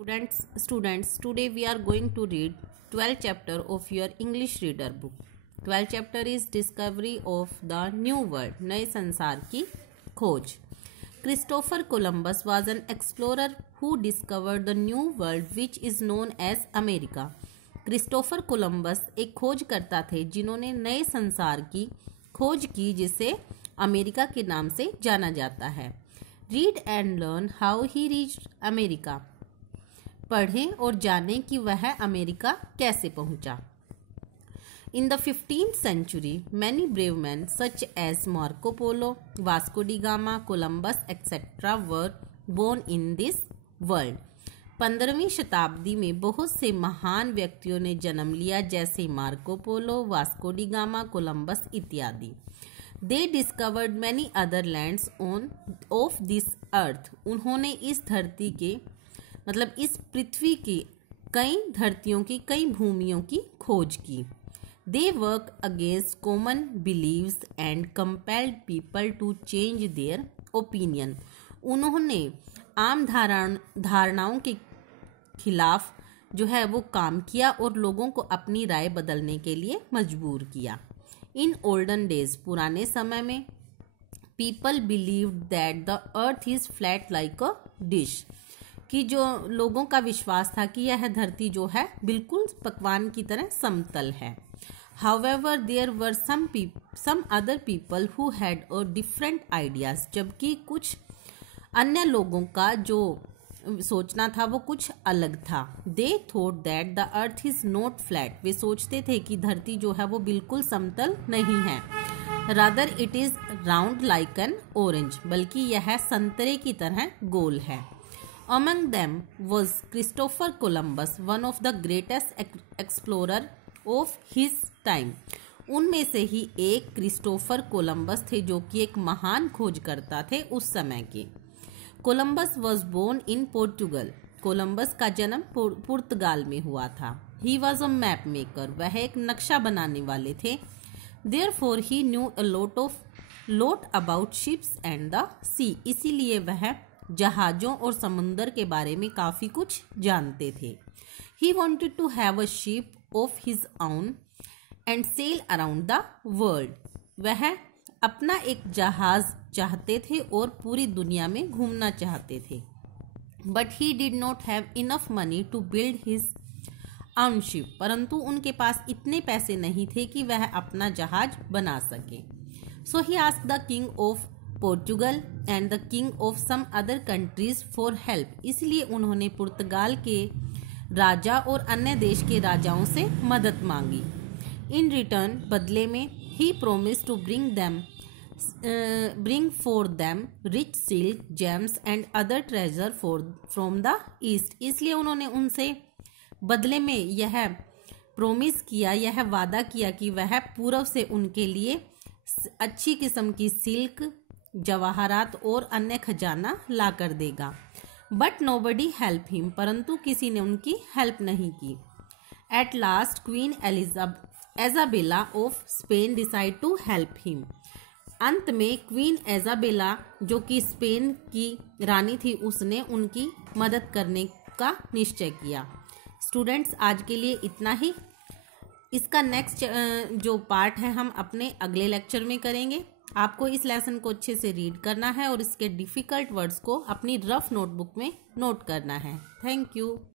Students, today we are going to read 12th chapter of your English reader book. 12th chapter is Discovery of the New World, नए संसार की खोज. Christopher Columbus was an explorer who discovered the new world which is known as America. Christopher Columbus एक खोजकर्ता थे जिन्होंने नए संसार की खोज की जिसे अमेरिका के नाम से जाना जाता है. Read and learn how he reached America. पढ़ें और जानें कि वह अमेरिका कैसे पहुंचा. In the 15th century, many brave men such as Marco Polo, Vasco da Gama, Columbus, etc. were born in this world. 15वीं शताब्दी में बहुत से महान व्यक्तियों ने जन्म लिया जैसे Marco Polo, Vasco D gamma, Columbus इत्यादि. They discovered many other lands of this earth. उन्होंने इस धरती के मतलब इस पृथ्वी की कई धरतियों की कई भूमियों की खोज की. They work against common beliefs and compelled people to change their opinion. उन्होंने आम धारणाओं के खिलाफ जो है वो काम किया और लोगों को अपनी राय बदलने के लिए मजबूर किया. इन ओल्डन डेज पुराने समय में people believed that the earth is flat like a dish कि जो लोगों का विश्वास था कि यह धरती जो है बिल्कुल पकवान की तरह समतल है. However, there were some other people who had a different ideas. जबकि कुछ अन्य लोगों का जो सोचना था वो कुछ अलग था. They thought that the earth is not flat. वे सोचते थे कि धरती जो है वो बिल्कुल समतल नहीं है. Rather, it is round like an orange. बल्कि यह संतरे की तरह गोल है. Among them was Christopher Columbus, one of the greatest explorer of his time. उनमें से ही एक क्रिस्टोफर कोलंबस थे जो कि एक महान खोजकर्ता थे उस समय के. Columbus was born in Portugal. Columbus का जन्म पुर्तगाल में हुआ था. He was a map maker. वह एक नक्शा बनाने वाले थे. Therefore he knew a lot about ships and the sea. इसीलिए वह जहाजों और समुंदर के बारे में काफी कुछ जानते थे. He wanted to have a ship of his own and sail around the world. वह अपना एक जहाज चाहते थे और पूरी दुनिया में घूमना चाहते थे. But he did not have enough money to build his own ship. परंतु उनके पास इतने पैसे नहीं थे कि वह अपना जहाज बना सके. So he asked the king of Portugal and the king of some other countries for help. इसलिए उन्होंने पुर्तगाल के राजा और अन्य देश के राजाओं से मदद मांगी. इन रिटर्न बदले में ही promise to bring for them rich silk gems and other treasure from the east. इसलिए उन्होंने उनसे बदले में यह प्रोमिस किया, यह वादा किया कि वह पूर्व से उनके लिए अच्छी किस्म की सिल्क, जवाहरात और अन्य खजाना ला कर देगा. But nobody help him. परंतु किसी ने उनकी हेल्प नहीं की. At last queen Isabella of Spain decide to help him. अंत में क्वीन एजाबेला जो कि स्पेन की रानी थी उसने उनकी मदद करने का निश्चय किया. स्टूडेंट्स, आज के लिए इतना ही. इसका नेक्स्ट जो पार्ट है हम अपने अगले लेक्चर में करेंगे. आपको इस लेसन को अच्छे से रीड करना है और इसके डिफ़िकल्ट वर्ड्स को अपनी रफ नोटबुक में नोट करना है. Thank you.